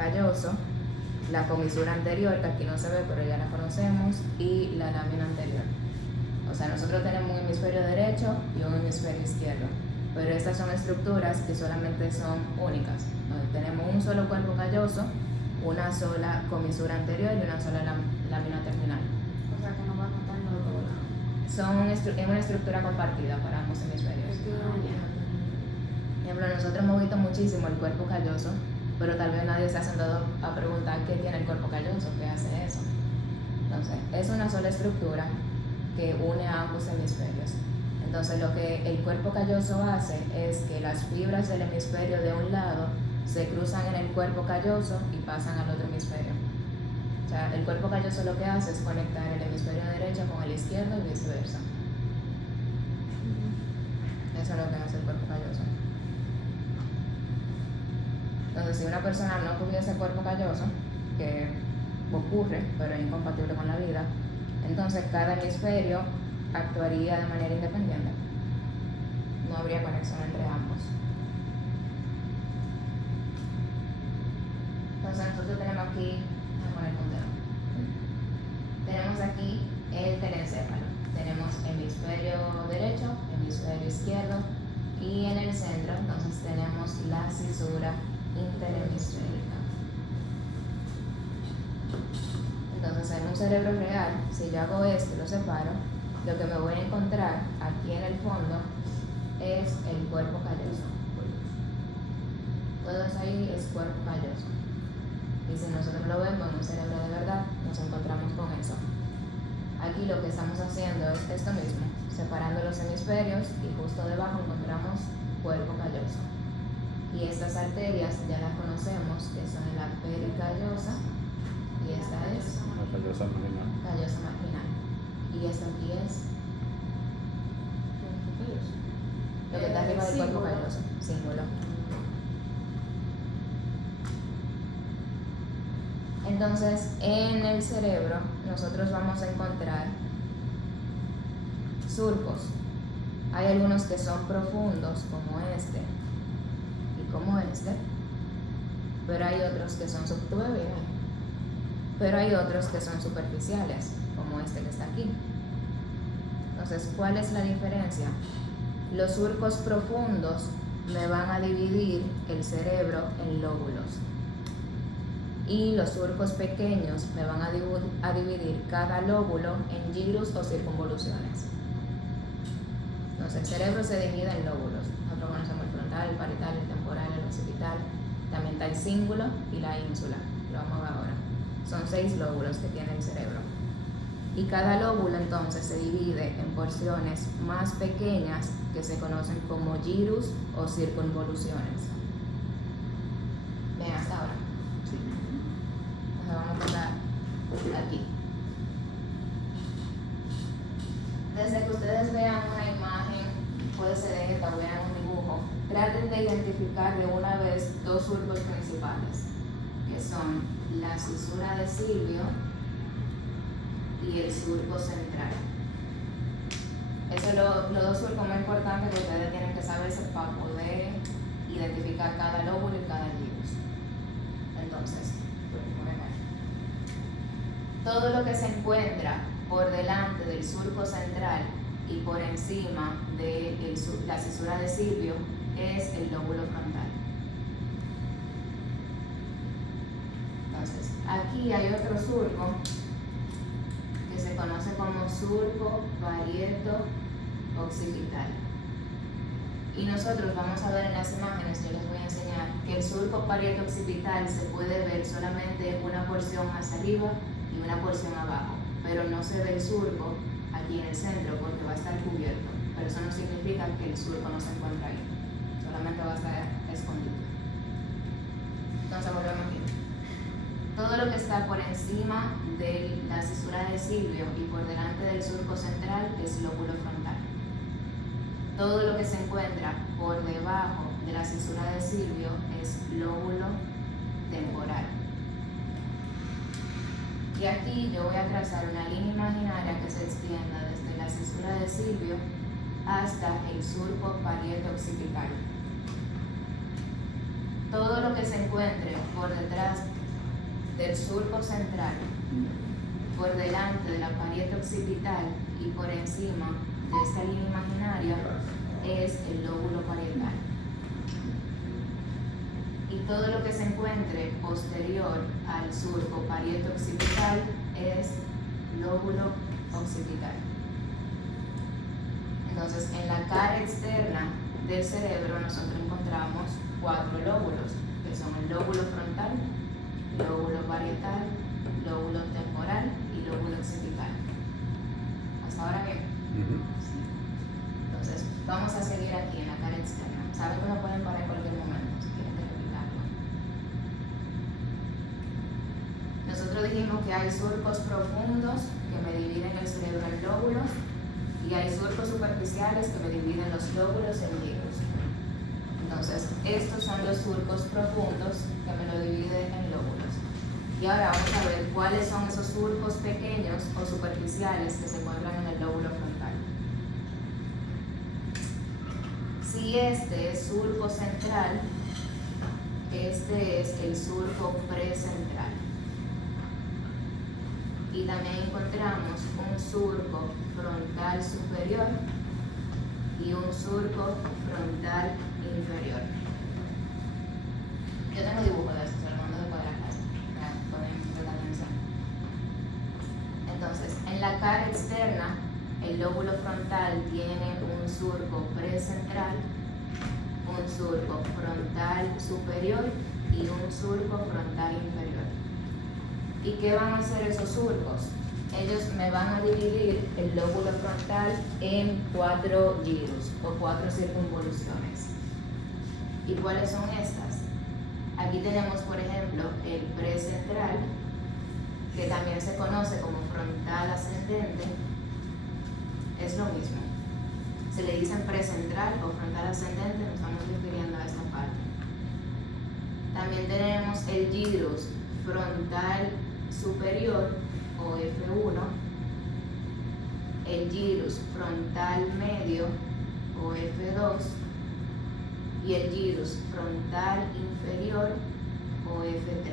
calloso, la comisura anterior, que aquí no se ve pero ya la conocemos, y la lámina anterior. O sea, nosotros tenemos un hemisferio derecho y un hemisferio izquierdo, pero estas son estructuras que solamente son únicas. Tenemos un solo cuerpo calloso, una sola comisura anterior y una sola lámina terminal. O sea, que no van notando de todos lados. Es una estructura compartida para ambos hemisferios. Por ejemplo, nosotros hemos visto muchísimo el cuerpo calloso, pero tal vez nadie se ha sentado a preguntar qué tiene el cuerpo calloso, qué hace eso. Entonces, es una sola estructura que une a ambos hemisferios. Entonces, lo que el cuerpo calloso hace es que las fibras del hemisferio de un lado se cruzan en el cuerpo calloso y pasan al otro hemisferio. O sea, el cuerpo calloso lo que hace es conectar el hemisferio derecho con el izquierdo y viceversa. Eso es lo que hace el cuerpo calloso. Entonces, si una persona no tuviese cuerpo calloso, que ocurre, pero es incompatible con la vida, entonces cada hemisferio actuaría de manera independiente. No habría conexión entre ambos. Entonces nosotros tenemos aquí, voy a poner un dedo. Tenemos aquí el terencéfalo. Tenemos hemisferio derecho, hemisferio izquierdo y en el centro entonces tenemos la cisura interhemisférica. Entonces en un cerebro real, si yo hago esto y lo separo, lo que me voy a encontrar aquí en el fondo es el cuerpo calloso. Todo eso ahí es cuerpo calloso. Y si nosotros lo vemos en un cerebro de verdad, nos encontramos con eso. Aquí lo que estamos haciendo es esto mismo, separando los hemisferios y justo debajo encontramos cuerpo calloso. Y estas arterias ya las conocemos, que son la pericallosa y esta es La callosa marginal. callosa marginal. Y esto aquí es lo que está arriba del cuerpo calloso, cíngulo. Entonces, en el cerebro nosotros vamos a encontrar surcos. Hay algunos que son profundos, como este y como este, pero hay otros que son pero hay otros que son superficiales, como este que está aquí. Entonces, ¿cuál es la diferencia? Los surcos profundos me van a dividir el cerebro en lóbulos. Y los surcos pequeños me van a dividir cada lóbulo en girus o circunvoluciones. Entonces el cerebro se divide en lóbulos. Nosotros conocemos el frontal, el parietal, el temporal, el occipital. También está el cíngulo y la ínsula. Lo vamos a ver ahora. Son 6 lóbulos que tiene el cerebro. Y cada lóbulo entonces se divide en porciones más pequeñas que se conocen como girus o circunvoluciones. Ven hasta ahora. Vamos a empezar aquí. Desde que ustedes vean una imagen, puede ser esta o vean un dibujo, traten de identificar de una vez 2 surcos principales, que son la cisura de Silvio y el surco central. Esos son los 2 surcos más importantes que ustedes tienen que saberse para poder identificar cada lóbulo y cada girus. Entonces, todo lo que se encuentra por delante del surco central y por encima de la cisura de Silvio es el lóbulo frontal. Entonces, aquí hay otro surco que se conoce como surco parieto occipital. Y nosotros vamos a ver en las imágenes, yo les voy a enseñar que el surco parieto occipital se puede ver solamente una porción hacia arriba y una porción abajo, pero no se ve el surco aquí en el centro porque va a estar cubierto, pero eso no significa que el surco no se encuentra ahí, solamente va a estar escondido. Entonces volvemos aquí. Todo lo que está por encima de la cisura de Silvio y por delante del surco central es lóbulo frontal. Todo lo que se encuentra por debajo de la cisura de Silvio es lóbulo temporal. Y aquí yo voy a trazar una línea imaginaria que se extienda desde la cisura de Silvio hasta el surco parieto occipital. Todo lo que se encuentre por detrás del surco central por delante de la parieta occipital y por encima de esta línea imaginaria es el lóbulo parietal. Y todo lo que se encuentre posterior al surco parieta occipital es lóbulo occipital. Entonces, en la cara externa del cerebro nosotros encontramos 4 lóbulos, que son el lóbulo frontal, lóbulo parietal, lóbulo temporal y lóbulo occipital. ¿Hasta ahora bien? Entonces, vamos a seguir aquí en la cara externa. Saben que no pueden parar en cualquier momento si quieren replicarlo. Nosotros dijimos que hay surcos profundos que me dividen el cerebro en lóbulos y hay surcos superficiales que me dividen los lóbulos en giros. Entonces, estos son los surcos profundos que me lo dividen en lóbulos. Y ahora vamos a ver cuáles son esos surcos pequeños o superficiales que se encuentran en el lóbulo frontal. Si este es surco central, este es el surco precentral. Y también encontramos un surco frontal superior y un surco frontal inferior. Yo tengo dibujo de esto, se lo mando después de la clase, pueden prestar atención. Entonces, en la cara externa, el lóbulo frontal tiene un surco precentral, un surco frontal superior y un surco frontal inferior. ¿Y qué van a hacer esos surcos? Ellos me van a dividir el lóbulo frontal en 4 giros o 4 circunvoluciones. ¿Y cuáles son estas? Aquí tenemos, por ejemplo, el precentral, que también se conoce como frontal ascendente. Es lo mismo. Se le dicen precentral o frontal ascendente, nos estamos refiriendo a esta parte. También tenemos el gyrus frontal superior o F1, el gyrus frontal medio o F2 y el gyrus frontal inferior o F3.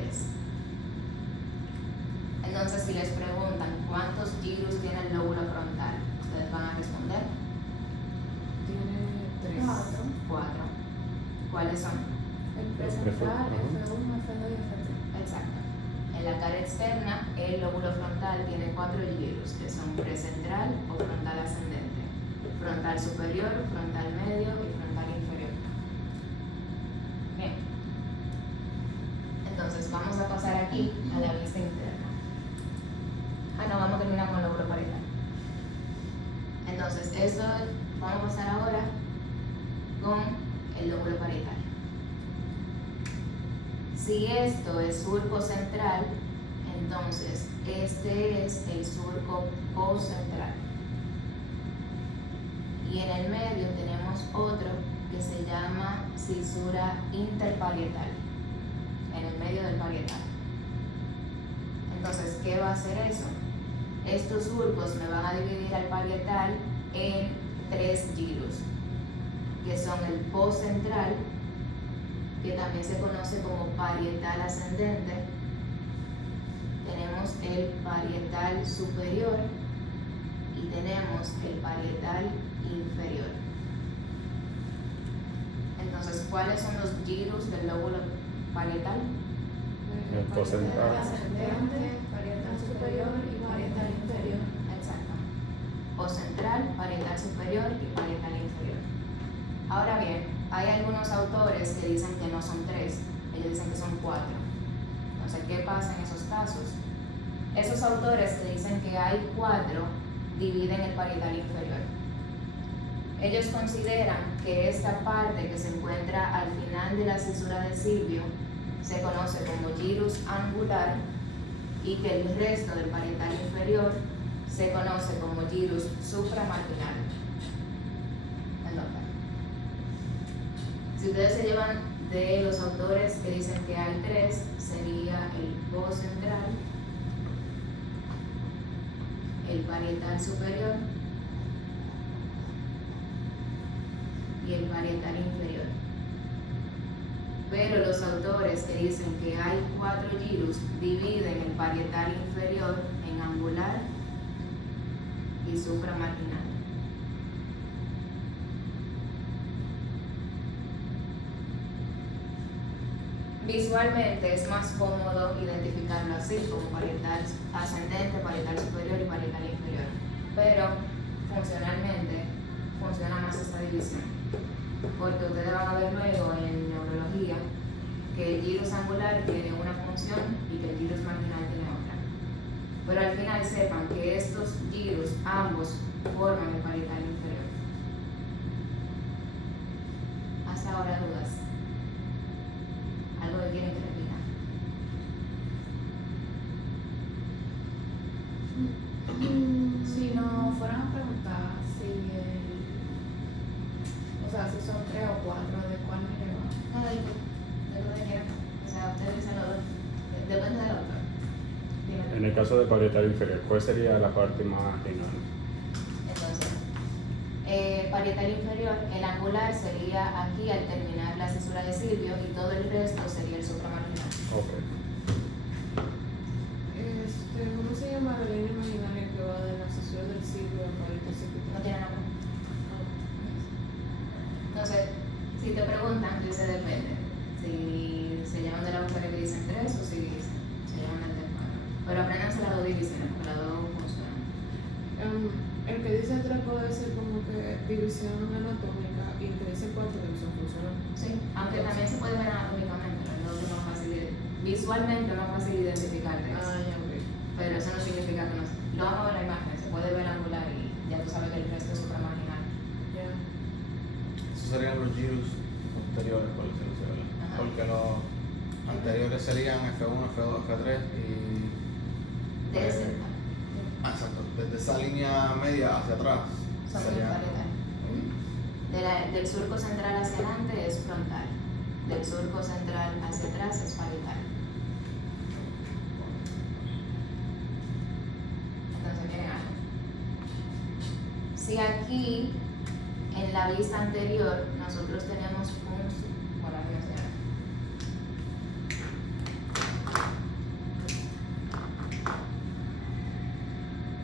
Entonces, si les preguntan cuántos gyrus tiene el lóbulo frontal, ustedes van a responder. Tiene 3. 4. ¿Cuáles son? El precentral, F1, F2 y F3. Exacto. En la cara externa, el lóbulo frontal tiene 4 gyrus, que son precentral o frontal ascendente, frontal superior, frontal medio y frontal inferior. Bien. Entonces, vamos a pasar aquí a la vista interna. No, vamos a terminar con el lóbulo parietal. Entonces, esto vamos a pasar ahora con el lóbulo parietal. Si esto es surco central, entonces este es el surco poscentral. Y en el medio tenemos otro que se llama cisura interparietal, en el medio del parietal. Entonces, ¿qué va a hacer eso? Estos surcos me van a dividir al parietal en 3 gyrus, que son el poscentral, que también se conoce como parietal ascendente. Tenemos el parietal superior y tenemos el parietal inferior. Entonces, ¿cuáles son los gyrus del lóbulo parietal? El poscentral. Ascendente, parietal superior y parietal inferior. Exacto. Poscentral, parietal superior y parietal inferior. Ahora bien, hay algunos autores que dicen que no son 3, ellos dicen que son 4. Entonces, ¿qué pasa en esos casos? Esos autores que dicen que hay 4 dividen el parietal inferior. Ellos consideran que esta parte que se encuentra al final de la cisura del silvio se conoce como gyrus angular y que el resto del parietal inferior se conoce como gyrus supramarginal. Si ustedes se llevan de los autores que dicen que hay 3, sería el poscentral, el parietal superior y el parietal inferior. Pero los autores que dicen que hay 4 gyrus dividen el parietal inferior en angular y supramarginal. Visualmente es más cómodo identificarlo así, como parietal ascendente, parietal superior y parietal inferior. Pero funcionalmente funciona más esta división. Porque ustedes van a ver luego en neurología que el gyrus angular tiene una función y que el gyrus marginal tiene otra. Pero al final sepan que estos gyrus ambos forman el parietal inferior. Hasta ahora dudas. Algo que quieren que repita. Si no fueran a preguntar o sea, si son 3 o 4, ¿de cuál me lleva? No, de lo que quieran. O sea, ustedes dicen lo dos. Depende del autor. En el caso de parietal inferior, ¿cuál sería la parte marginal? Entonces, parietal inferior, el angular sería aquí al terminar la césula de Silvio y todo el resto sería el supramarginal. Ok. ¿Cómo se llama la línea imaginaria que va de la cesura del siglo al parietal No septentrional? tiene nombre. Entonces, si te preguntan, dice depende. Si se llaman de la boca que dicen 3 o si se llaman del 4. Pero apréndanse las dos divisiones, porque las dos funcionan. El que dice 3 puede ser como que división anatómica y el que dice 4 división funcional. Sí, aunque también se puede ver anatómicamente, ¿no? Es más fácil, visualmente es más fácil identificar tres. Ya, ok. Pero eso no significa que no. Lo vamos a ver en la imagen, se puede ver angular y ya tú sabes que el resto es supramarginal. Ya. Esos serían los gyrus posteriores, por decirlo así, ¿verdad? Ajá. Porque los anteriores serían F1, F2, F3 y... exacto. Desde esa línea media hacia atrás Son serían... parietal. Del surco central hacia adelante es frontal. Del surco central hacia atrás es parietal. Entonces, miren algo. Si aquí, en la vista anterior, nosotros tenemos un... Bueno, voy a enseñar.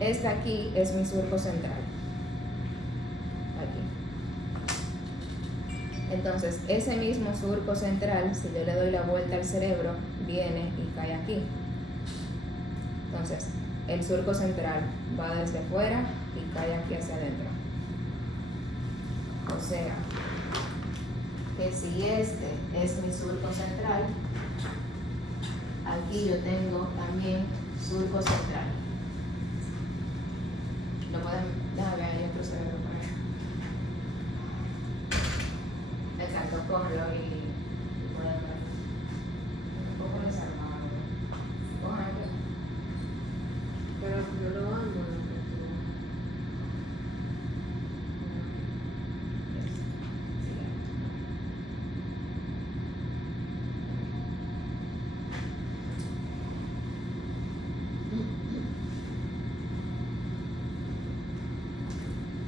Este aquí es mi surco central. Aquí. Entonces, ese mismo surco central, si yo le doy la vuelta al cerebro, viene y cae aquí. Entonces, el surco central va desde fuera y cae aquí hacia adentro. O sea, que si este es mi surco central, aquí yo tengo también surco central. Lo pueden, déjame ver ahí otro cerebro por ahí. Exacto, cógelo y pueden ver. Un poco desarmado. Cójanlo. Pero yo lo ando en lo que tú.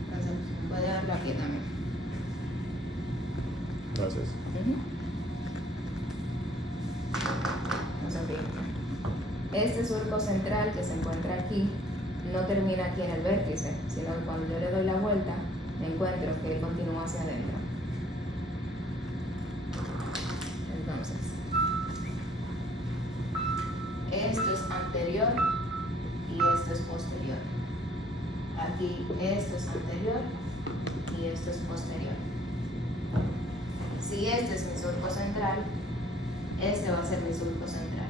Entonces, puede verlo aquí también. Gracias. Entonces, fíjense. Este surco central que se encuentra aquí no termina aquí en el vértice, sino que cuando yo le doy la vuelta, me encuentro que él continúa hacia adentro. Entonces, esto es anterior y esto es posterior. Aquí esto es anterior y esto es posterior. Si este es mi surco central, este va a ser mi surco central.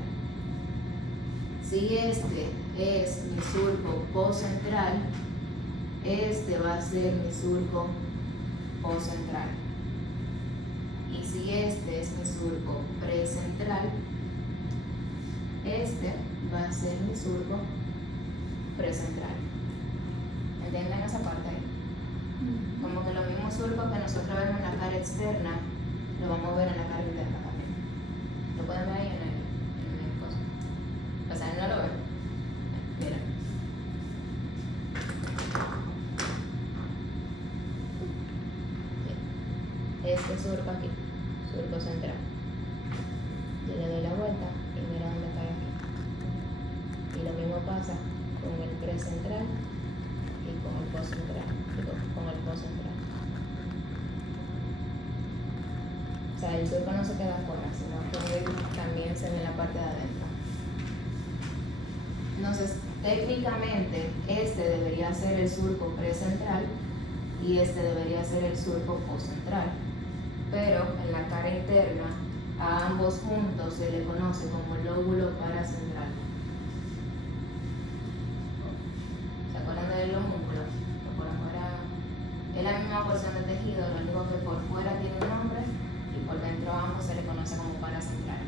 Si este es mi surco poscentral, este va a ser mi surco poscentral. Y si este es mi surco precentral, este va a ser mi surco precentral. ¿Entienden esa parte ahí? Como que los mismos surcos que nosotros vemos en la cara externa, lo vamos a ver en la cara interna también. Lo pueden ver ahí en el coso. O sea, no lo ven. Mira. Este surco aquí, surco central. pasa con el 3 central y con el 2 central, digo, con el 2 central. O sea, el surco no se queda afuera, sino que él también se ve en la parte de adentro. Entonces, técnicamente, este debería ser el surco precentral y este debería ser el surco postcentral. Pero en la cara interna, a ambos juntos se le conoce como lóbulo paracentral. ¿Se acuerdan del homúnculo? Que por afuera es la misma porción de tejido, lo único que por fuera tiene un nombre y por dentro a ambos se le conoce como paracentral.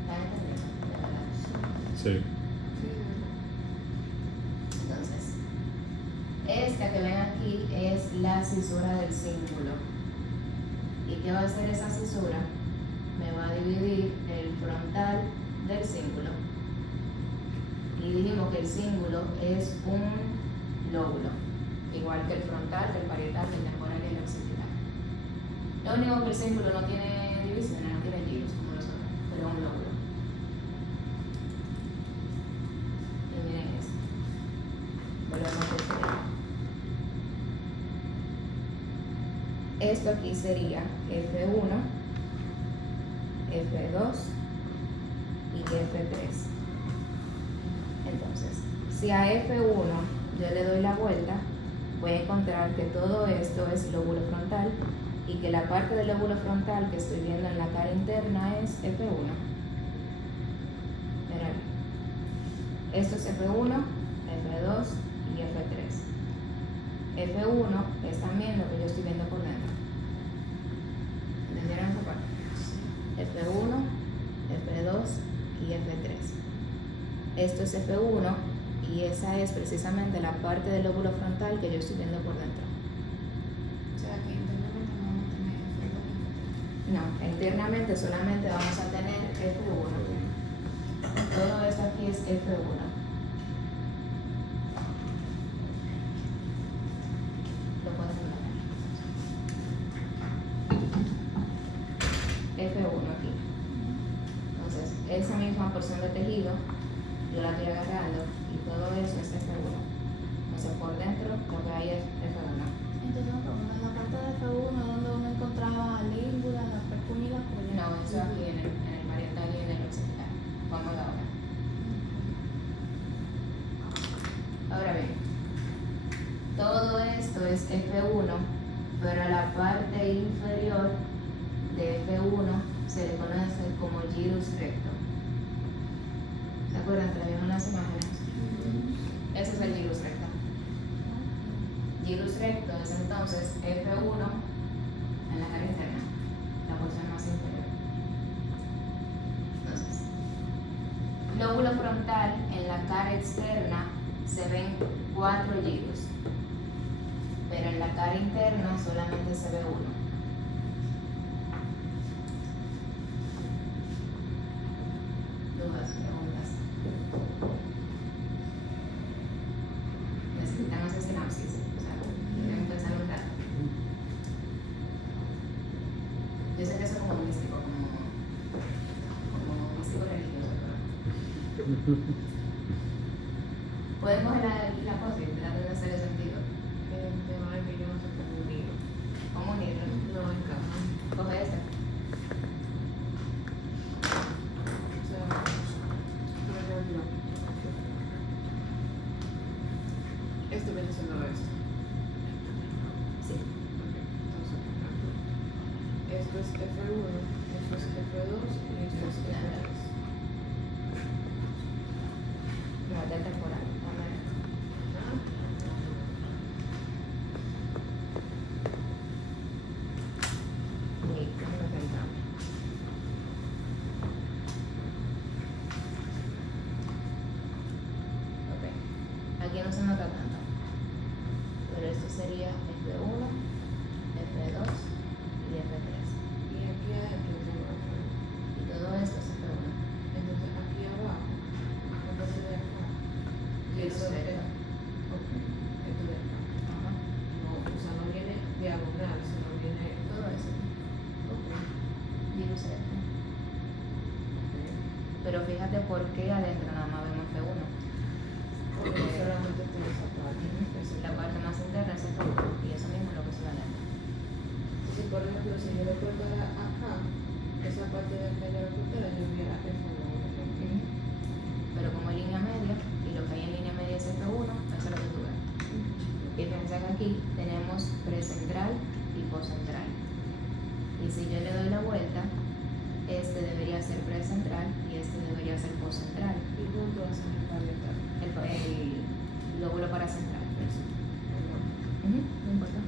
¿Están entendiendo? ¿De verdad? Sí. Sí, Entonces, esta que ven aquí es la cisura del cíngulo. ¿Y qué va a hacer esa cisura? Me va a dividir el frontal del cíngulo. Y dijimos que el cíngulo es un lóbulo, igual que el frontal, el parietal, el temporal y el occipital. Lo único que el cíngulo no tiene divisiones, no tiene giros como los otros, pero es un lóbulo. Y miren esto. Volvemos al cerebro. Esto aquí sería F1, F2 y F3. Entonces, si a F1 yo le doy la vuelta, voy a encontrar que todo esto es lóbulo frontal y que la parte del lóbulo frontal que estoy viendo en la cara interna es F1. Mirad. Esto es F1, F2 y F3. F1 es también lo que yo estoy viendo por dentro. ¿Entendieron esa parte? F1, F2 y F3. Esto es F1 y esa es precisamente la parte del lóbulo frontal que yo estoy viendo por dentro. o sea que internamente no vamos a tener F2 No, internamente solamente vamos a tener F1. Todo esto aquí es F1. Lo pueden ver. F1 aquí. Entonces, esa misma porción de tejido, yo la estoy agarrando y todo eso es F1. Entonces, por dentro lo que hay es F1. Entonces, una pregunta, en la parte de F1, donde uno encontraba língula, la pecuña y la cola. No, eso aquí en el parietal y en el occipital. Vamos ahora. Ahora bien, todo esto es F1, pero a la parte inferior de F1 se le conoce como gyrus recto. ¿Se acuerdan? Traían unas imágenes. Ese es el gyrus recto. Gyrus recto es entonces F1 en la cara interna, la porción más inferior. Entonces, lóbulo frontal en la cara externa se ven 4 gyrus, pero en la cara interna solamente se ve uno. Dudas, preguntas. Necesitan hacer sinapsis, o sea, deben pensar un rato. Yo sé que eso es como místico, como místico religioso, pero pueden coger la cosa y tratar de hacerle sentido. El tema es que yo no sé cómo unirlo. ¿Cómo unirlo? No encaja. Coge este. O sea, por ejemplo, esto viene siendo esto. Sí. Ok, entonces, por ejemplo, esto es F1, esto es F2 y esto es F3. No, del temporal. Dame. ¿Ah? Y déjame pensar. Ok. Aquí no se nota tanto. Pero esto sería F1, F2 y F3. Y aquí adentro tengo F1. Y todo esto es F1. Pero fíjate por qué adentro nada más vemos F1. Porque solamente tiene esa parte. La parte más interna es F1 y eso mismo es lo que se ve adentro. Si por ejemplo, si yo le cortara acá, esa parte de acá yo la cortara, yo viera F1. Pero como es línea media y lo que hay en línea media es F1, eso es lo que tú ves. Y piensa que aquí tenemos precentral y poscentral. Y si yo le doy la vuelta, este debería ser precentral y este debería ser poscentral. Y junto hacen el parietal. El lóbulo paracentral. No importa.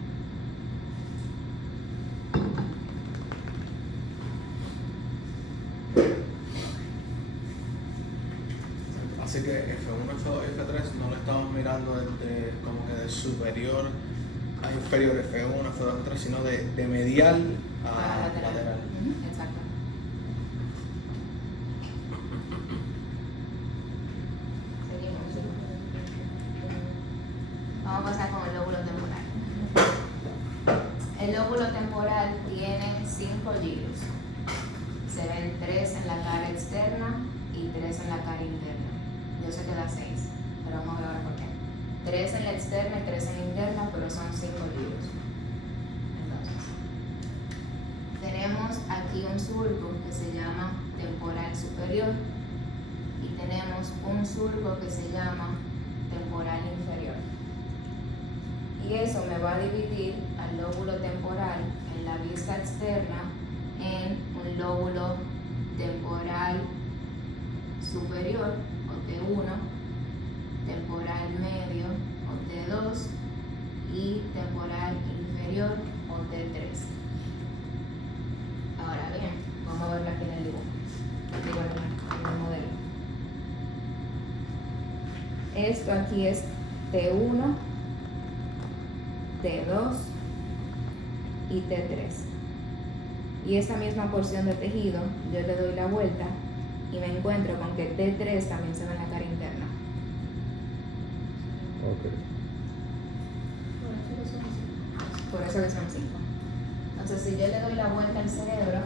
Así que F1, F2 y F3 no lo estamos mirando desde como que de superior a inferior, F1, F2, F3, sino de medial a lateral. Exacto. Seguimos. Vamos a pasar con el lóbulo temporal. El lóbulo temporal tiene 5 giros. Se ven 3 en la cara externa y 3 en la cara interna. Yo sé que da 6, pero vamos a ver ahora por qué. 3 en la externa y 3 en la interna, pero son 5 giros. Entonces, tenemos aquí un surco que se llama temporal superior y tenemos un surco que se llama temporal inferior. Y eso me va a dividir al lóbulo temporal en la vista externa en un lóbulo temporal superior o T1, temporal medio o T2 y temporal inferior o T3. Ahora bien, vamos a verlo aquí en el dibujo, digo, en el modelo. Esto aquí es T1, T2 y T3. Y esta misma porción de tejido, yo le doy la vuelta y me encuentro con que T3 también se ve en la cara interna. Ok. Por eso que son 5. Entonces, si yo le doy la vuelta al cerebro,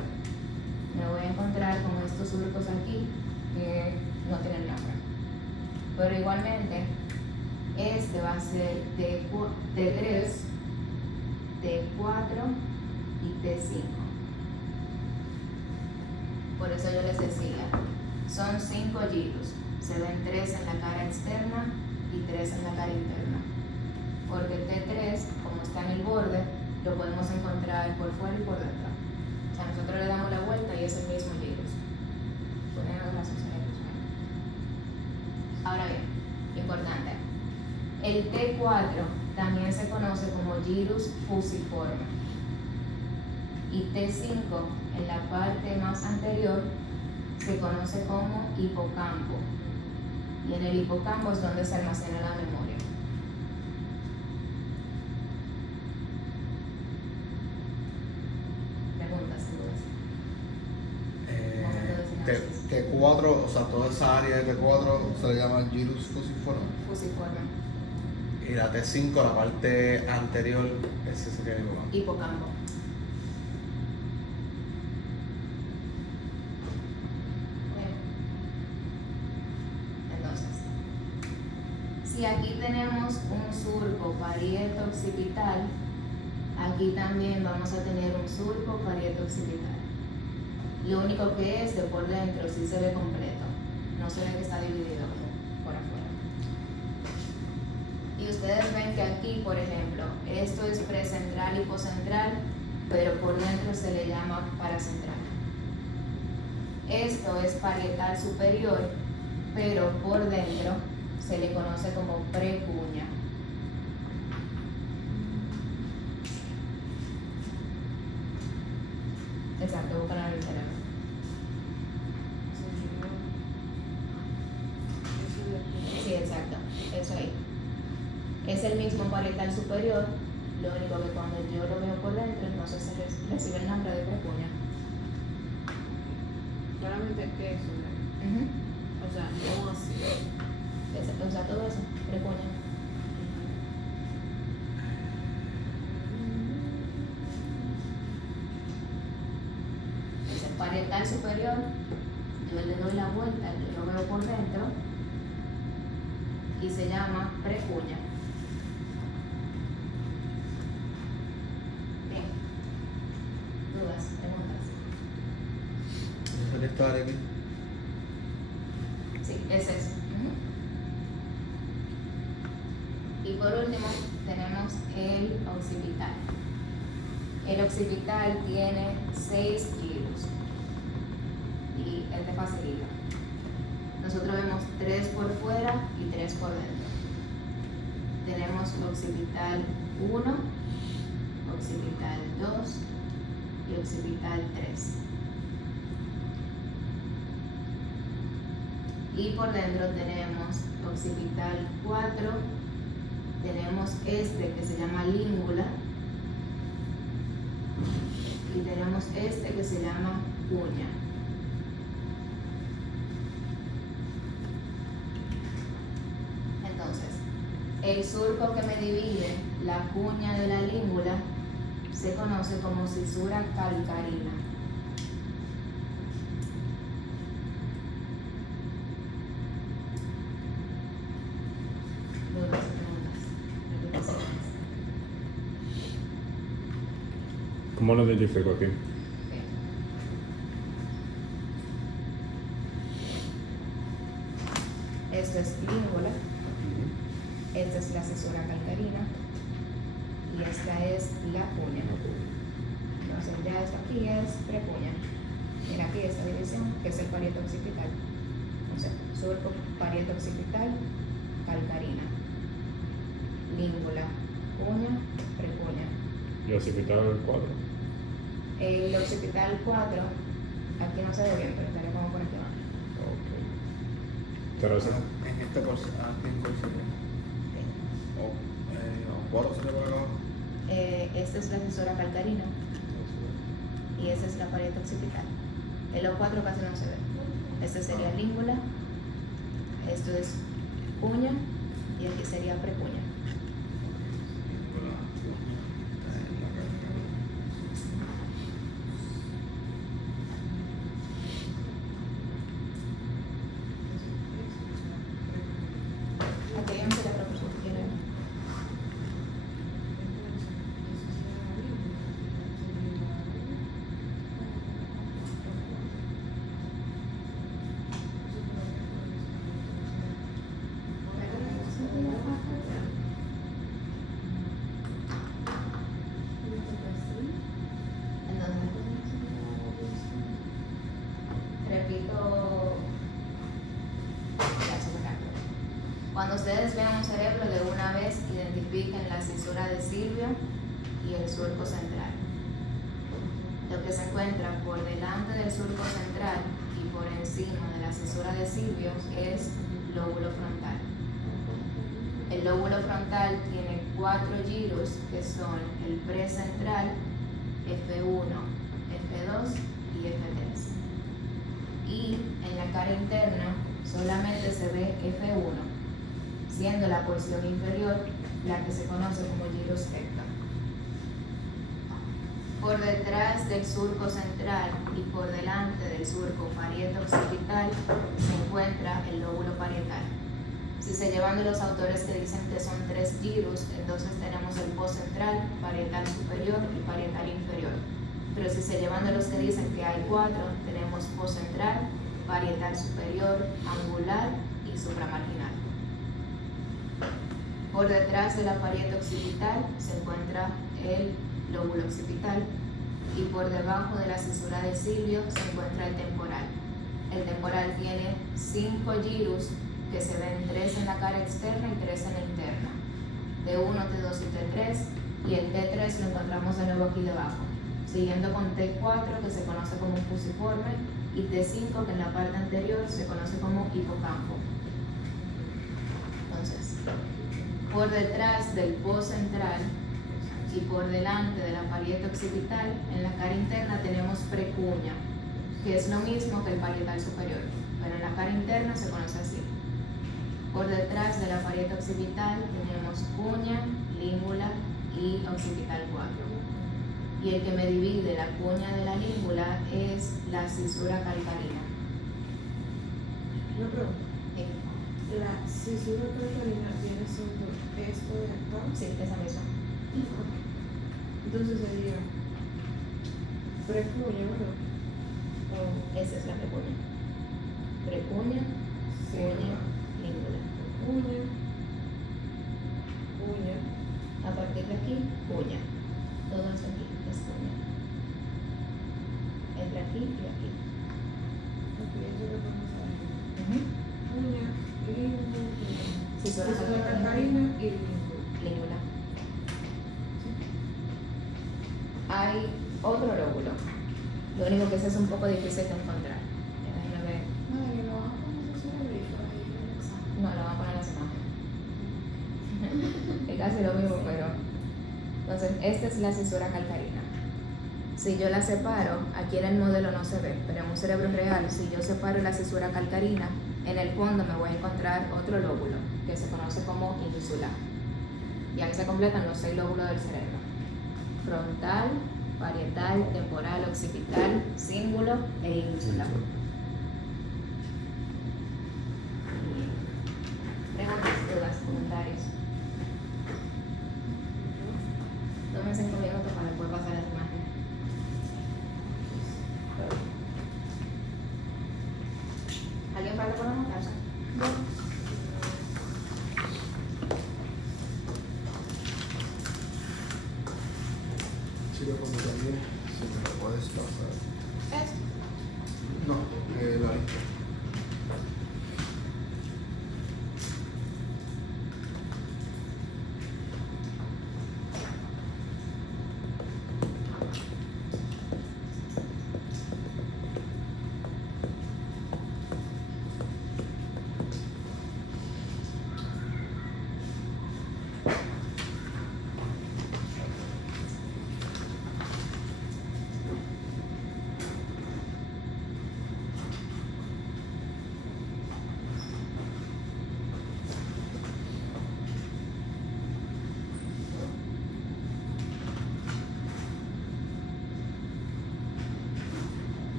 me voy a encontrar con estos surcos aquí que no tienen nombre. Pero igualmente, este va a ser T3, T4 y T5. Por eso yo les decía, son 5 giros. Se ven 3 en la cara externa y 3 en la cara interna. Porque T3, como está en el borde, lo podemos encontrar por fuera y por dentro. O sea, nosotros le damos la vuelta y es el mismo giros. Ponen los brazos en el suelo. Ahora bien, importante. El T4 también se conoce como gyrus fusiforme. Y T5, en la parte más anterior, se conoce como hipocampo. Y en el hipocampo es donde se almacena la memoria. Preguntas, dudas. T4, o sea, toda esa área de T4 se le llama gyrus fusiforme. Fusiforme. Y la T5, la parte anterior, ese sería el hipocampo. Hipocampo. Entonces, si aquí tenemos un surco parieto-occipital, aquí también vamos a tener un surco parieto-occipital. Lo único que es de por dentro sí se ve completo, no se ve que está dividido por afuera. Y ustedes ven que aquí, por ejemplo, esto es precentral y poscentral, pero por dentro se le llama paracentral. Esto es parietal superior, pero por dentro se le conoce como precuña. Exacto, buscan el cerebro. Sí, exacto, eso ahí. Es el mismo parietal superior, lo único que cuando yo lo veo por dentro, entonces se recibe el nombre de precuña. Solamente eso, ¿no? O sea, no así. O sea, todo eso, precuña. Es el parietal superior, yo le doy la vuelta, yo lo veo por dentro y se llama precuña. Bien. ¿Dudas? ¿Preguntas? ¿Esa sería esta área aquí? Sí, es eso. Y por último tenemos el occipital. El occipital tiene 6 giros y te facilita. Nosotros vemos 3 por fuera y 3 por dentro. Tenemos occipital 1, occipital 2 y occipital 3. Y por dentro tenemos occipital 4, tenemos este que se llama língula y tenemos este que se llama cuña. Entonces, el surco que me divide la cuña de la língula se conoce como cisura calcarina. Dudas, preguntas, repeticiones. ¿Cómo lo identifico aquí? Ok. Esto es língula, esta es la cisura calcarina y esta es la cuña. Entonces ya esto aquí es precuña. Mira aquí esta división que es el parieto occipital. Entonces, surco, parieto occipital, calcarina, língula, cuña, precuña. ¿Y occipital 4? El occipital 4, aquí no se ve bien, pero estaré como por aquí abajo. Ok. Pero esa, En este curso, aquí en curso. O ¿cuál sería por acá? Esta es la cisura calcarina y esa es la pared occipital. El O4 casi no se ve. Este sería língula, esto es cuña y aquí sería precuña. Aquí hay un cerebro por si quieren. Repito, ya se me cambia. Cuando ustedes vean un cerebro, de una vez identifiquen la cisura de Silvio y el surco central. Lo que se encuentra por delante del surco central y por encima de la cisura de Silvio es lóbulo frontal. El lóbulo frontal tiene 4 giros que son el precentral, F1, F2 y F3. Y en la cara interna solamente se ve F1, siendo la porción inferior la que se conoce como girosecta. Por detrás del surco central y por delante del surco parieto occipital se encuentra el lóbulo parietal. Si se llevan de los autores que dicen que son 3 giros, entonces tenemos el postcentral, parietal superior y parietal inferior. Pero si se llevan de los que dicen que hay 4, tenemos postcentral, parietal superior, angular y supramarginal. Por detrás de la parieto occipital se encuentra el lóbulo occipital y por debajo de la cisura de Silvio se encuentra el temporal. El temporal tiene 5 giros que se ven 3 en la cara externa y 3 en la interna. T1, T2 y T3, y el T3 lo encontramos de nuevo aquí debajo, siguiendo con T4 que se conoce como fusiforme y T5 que en la parte anterior se conoce como hipocampo. Entonces, por detrás del postcentral y por delante de la parieto occipital, en la cara interna tenemos precuña, que es lo mismo que el parietal superior, pero en la cara interna se conoce así. Por detrás de la parieto occipital tenemos cuña, língula y occipital 4. Y el que me divide la cuña de la língula es la cisura calcarina. Una pregunta. Eh, La cisura calcarina viene siendo esto de acá. sí, esa misma. Entonces sería precuña, ¿verdad? Esa es la precuña. Precuña, Sí, cuña, ¿verdad? língula. Cuña, cuña, A partir de aquí, cuña. Todo eso aquí es cuña. Entre aquí y aquí. aquí eso que vamos a ver. Ujú. Cuña, língula, Cisura cisura calcarina. calcarina y língula. Língula. Hay otro lóbulo. Lo único que ese es un poco difícil de encontrar. Déjame ver. No, que lo van a poner su cerebrito ahí en el examen. No, lo van a poner en las imágenes. Es casi lo mismo, pero. Entonces, esta es la cisura calcarina. Si yo la separo, aquí en el modelo no se ve, pero en un cerebro real, si yo separo la cisura calcarina, en el fondo me voy a encontrar otro lóbulo, que se conoce como ínsula. Y ahí se completan los 6 lóbulos del cerebro: frontal, parietal, temporal, occipital, cíngulo e ínsula. Preguntas, dudas, comentarios. Tómense 5 minutos para después pasar las imágenes. ¿Alguien falta por anotarse? Sí, lo pongo también. Si me lo puedes pasar. Esto. No, la lista.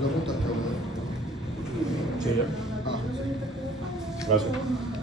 ¿Lo apuntaste, verdad? Sí, ya. Ah, sí. Gracias.